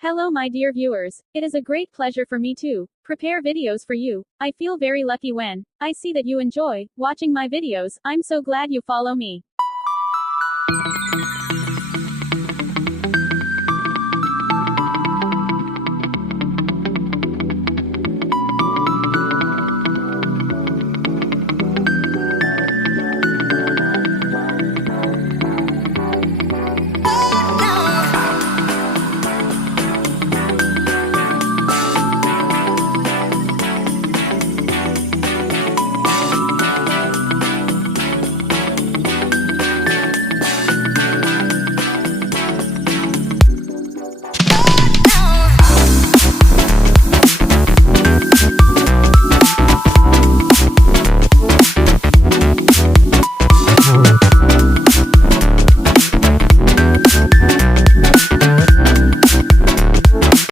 Hello my dear viewers, it is a great pleasure for me to prepare videos for you. I feel very lucky when I see that you enjoy watching my videos. I'm so glad you follow me.